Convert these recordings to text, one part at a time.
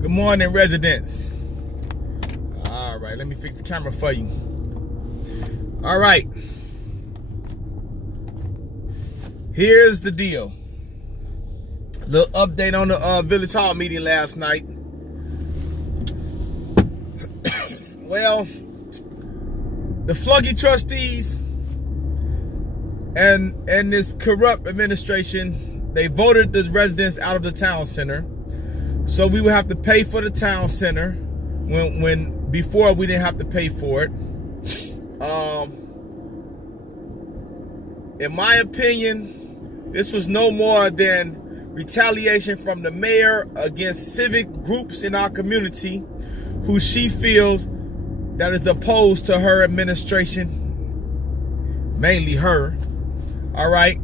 Good morning, residents. All right, let me fix the camera for you. All right. Here's the deal. Little update on the Village Hall meeting last night. Well, the flunky trustees and this corrupt administration, they voted the residents out of the town center. So we would have to pay for the town center when before we didn't have to pay for it. In my opinion, this was no more than retaliation from the mayor against civic groups in our community who she feels that is opposed to her administration, mainly her. All right.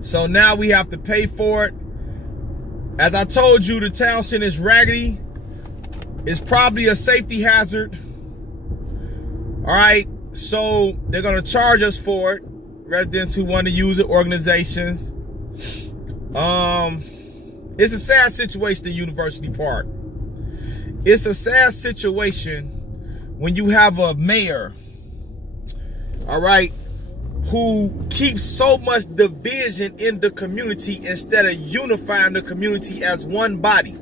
So now we have to pay for it. As I told you, the town center is raggedy. It's probably a safety hazard. All right. So they're going to charge us for it. Residents who want to use it, organizations. It's a sad situation in University Park. It's a sad situation when you have a mayor, all right, who keeps so much division in the community instead of unifying the community as one body.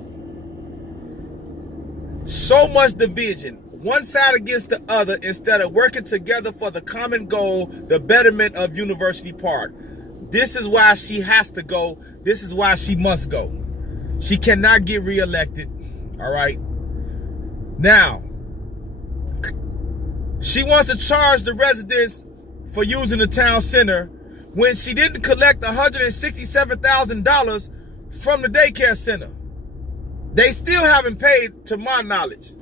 So much division, one side against the other, instead of working together for the common goal, the betterment of University Park. This is why she has to go. This is why she must go. She cannot get reelected. All right. Now, she wants to charge the residents for using the town center when she didn't collect $167,000 from the daycare center. They still haven't paid, to my knowledge.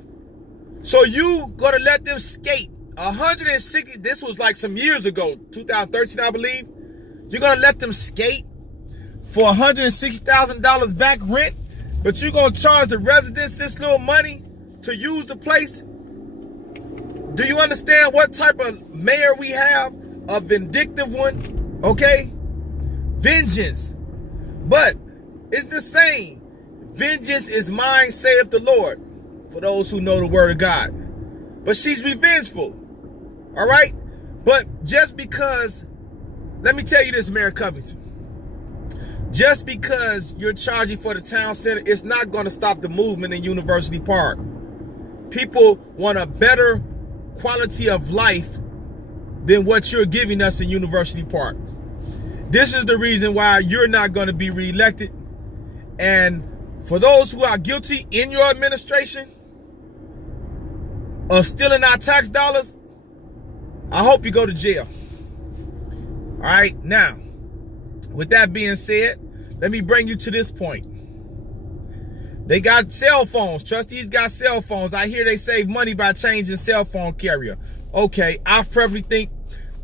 So you gonna let them skate 160? This was like some years ago, 2013, I believe. You're gonna let them skate for $160,000 back rent, but you're gonna charge the residents this little money to use the place? Do you understand what type of mayor we have? A vindictive one, okay? Vengeance. But it's the same. Vengeance is mine, saith the Lord, for those who know the word of God. But she's revengeful, all right? But just because, let me tell you this, Mayor Covington. Just because you're charging for the town center, it's not going to stop the movement in University Park. People want a better quality of life than what you're giving us in University Park. This is the reason why you're not going to be reelected. And for those who are guilty in your administration of stealing our tax dollars, I hope you go to jail. All right, now, with that being said, let me bring you to this point. They got cell phones. Trustees got cell phones. I hear they save money by changing cell phone carrier. Okay, I probably think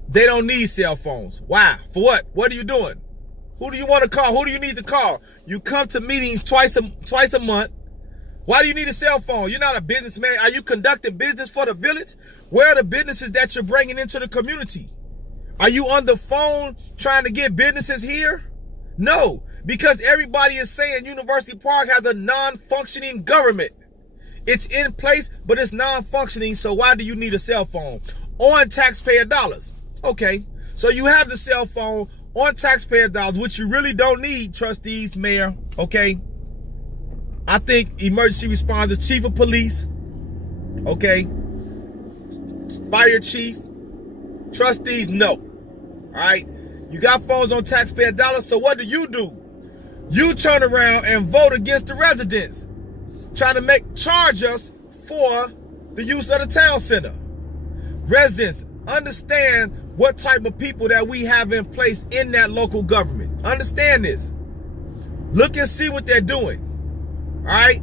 they don't need cell phones. Why? For what? What are you doing? Who do you want to call? Who do you need to call? You come to meetings twice a month. Why do you need a cell phone? You're not a businessman. Are you conducting business for the village? Where are the businesses that you're bringing into the community? Are you on the phone trying to get businesses here? No, because everybody is saying University Park has a non-functioning government. It's in place, but it's non-functioning, so why do you need a cell phone? On taxpayer dollars. Okay, so you have the cell phone on taxpayer dollars, which you really don't need, trustees, mayor, okay? I think emergency responders, chief of police, okay? Fire chief, trustees, no. All right? You got phones on taxpayer dollars, so what do? You turn around and vote against the residents, trying to charge us for the use of the town center. Residents, understand what type of people that we have in place in that local government. Understand this. Look and see what they're doing. All right?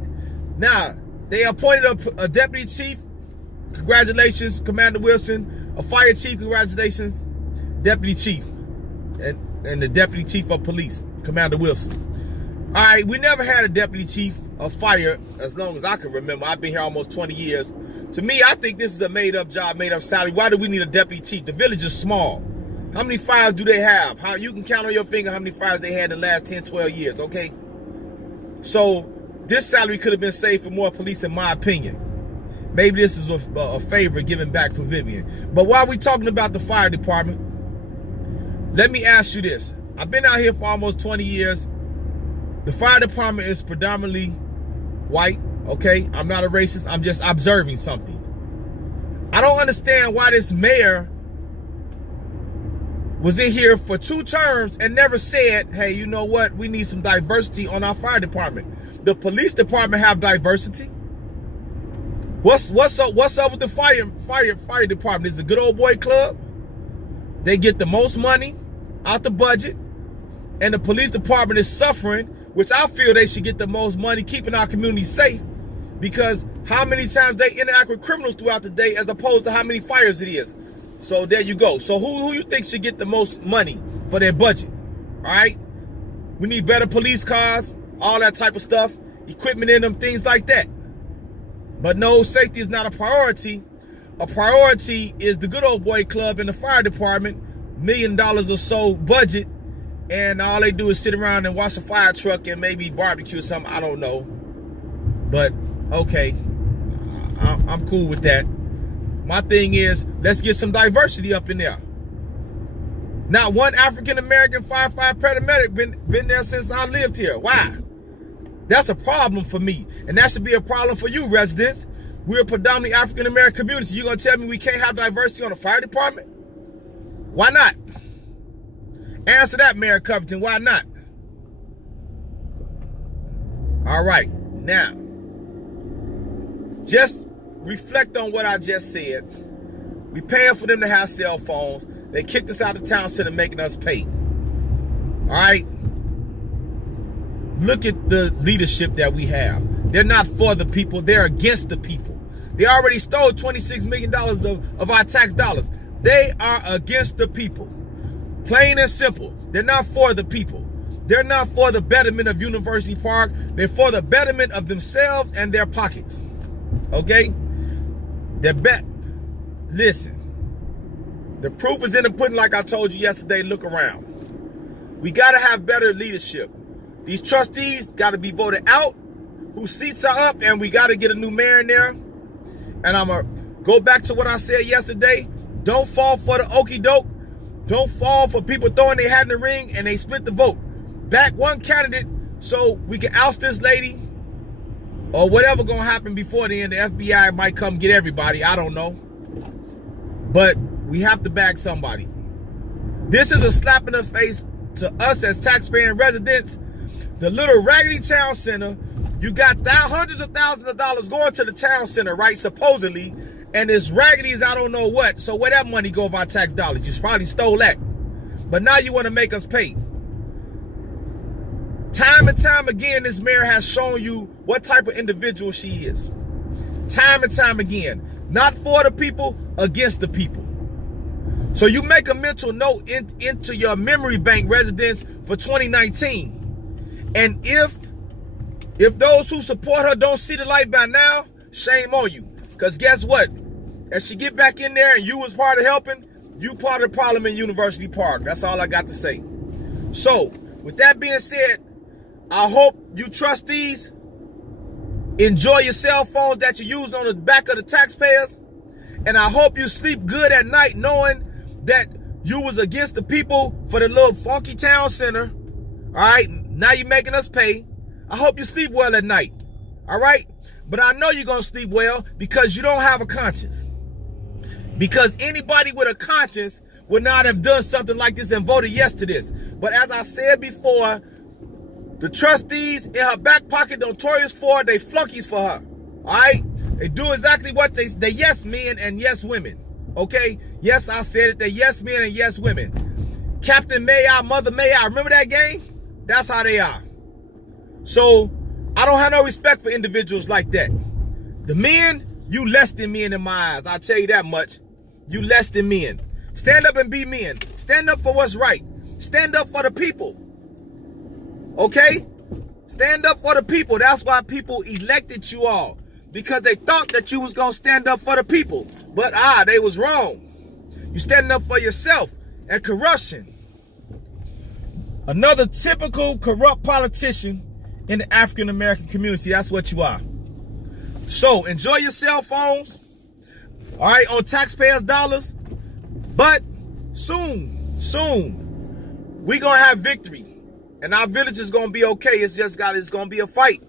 Now, they appointed a deputy chief. Congratulations, Commander Wilson. A fire chief, congratulations, deputy chief. And the deputy chief of police, Commander Wilson. All right, we never had a deputy chief of fire as long as I can remember. I've been here almost 20 years. To me, I think this is a made-up job, made-up salary. Why do we need a deputy chief? The village is small. How many fires do they have? You can count on your finger how many fires they had in the last 10, 12 years, okay? So this salary could have been saved for more police, in my opinion. Maybe this is a favor given back for Vivian. But while we're talking about the fire department, let me ask you this. I've been out here for almost 20 years. The fire department is predominantly white, okay? I'm not a racist. I'm just observing something. I don't understand why this mayor was in here for 2 terms and never said, hey, you know what? We need some diversity on our fire department. The police department have diversity. What's up with the fire department? It's a good old boy club. They get the most money out the budget. And the police department is suffering, which I feel they should get the most money keeping our community safe, because how many times they interact with criminals throughout the day as opposed to how many fires it is. So there you go. So who you think should get the most money for their budget? All right? We need better police cars, all that type of stuff, equipment in them, things like that. But no, safety is not a priority. A priority is the good old boy club in the fire department, $1 million or so budget, and all they do is sit around and watch a fire truck and maybe barbecue or something. I don't know. But, okay, I'm cool with that. My thing is, let's get some diversity up in there. Not one African-American firefighter paramedic been there since I lived here. Why? That's a problem for me. And that should be a problem for you, residents. We're a predominantly African-American community. You gonna tell me we can't have diversity on the fire department? Why not? Answer that, Mayor Covington. Why not? All right. Now, just reflect on what I just said. We paying for them to have cell phones. They kicked us out of town center, making us pay. All right? Look at the leadership that we have. They're not for the people. They're against the people. They already stole $26 million of our tax dollars. They are against the people. Plain and simple. They're not for the people. They're not for the betterment of University Park. They're for the betterment of themselves and their pockets. Okay? Listen. The proof is in the pudding, like I told you yesterday. Look around. We got to have better leadership. These trustees got to be voted out, whose seats are up, and we got to get a new mayor in there. And I'm going to go back to what I said yesterday. Don't fall for the okie doke. Don't fall for people throwing their hat in the ring and they split the vote. Back one candidate so we can oust this lady, or whatever going to happen before the end. The FBI might come get everybody. I don't know. But we have to back somebody. This is a slap in the face to us as taxpaying residents. The little raggedy town center, you got hundreds of thousands of dollars going to the town center, right, supposedly, and it's raggedy as I don't know what. So where that money go of our tax dollars? You probably stole that. But now you want to make us pay. Time and time again, this mayor has shown you what type of individual she is. Time and time again. Not for the people, against the people. So you make a mental note into your memory bank, residents, for 2019. And if those who support her don't see the light by now, shame on you. Because guess what? As she get back in there and you was part of helping, you part of the problem in University Park. That's all I got to say. So, with that being said, I hope you trustees enjoy your cell phones that you use on the back of the taxpayers. And I hope you sleep good at night knowing that you was against the people for the little funky town center. All right? Now you're making us pay. I hope you sleep well at night. All right? But I know you're going to sleep well because you don't have a conscience. Because anybody with a conscience would not have done something like this and voted yes to this. But as I said before, the trustees in her back pocket notorious for, they flunkies for her. All right? They do exactly what they yes men and yes women. Okay? Yes, I said it. They yes men and yes women. Captain May I, Mother May I. Remember that game? That's how they are. So, I don't have no respect for individuals like that. The men, you less than men in my eyes. I'll tell you that much. You less than men. Stand up and be men. Stand up for what's right. Stand up for the people. Okay? Stand up for the people. That's why people elected you all. Because they thought that you was going to stand up for the people. But they was wrong. You standing up for yourself and corruption. Another typical corrupt politician in the African American community. That's what you are. So enjoy your cell phones, all right, on taxpayers' dollars. But soon, we gonna have victory, and our village is gonna be okay. It's gonna be a fight.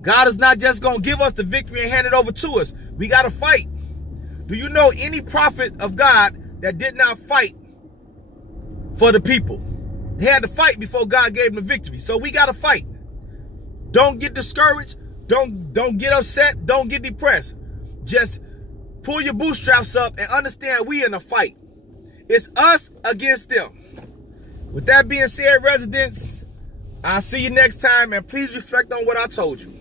God is not just gonna give us the victory and hand it over to us. We gotta fight. Do you know any prophet of God that did not fight for the people? They had to fight before God gave them the victory. So we gotta fight. Don't get discouraged. Don't get upset. Don't get depressed. Just pull your bootstraps up and understand we in a fight. It's us against them. With that being said, residents, I'll see you next time, and please reflect on what I told you.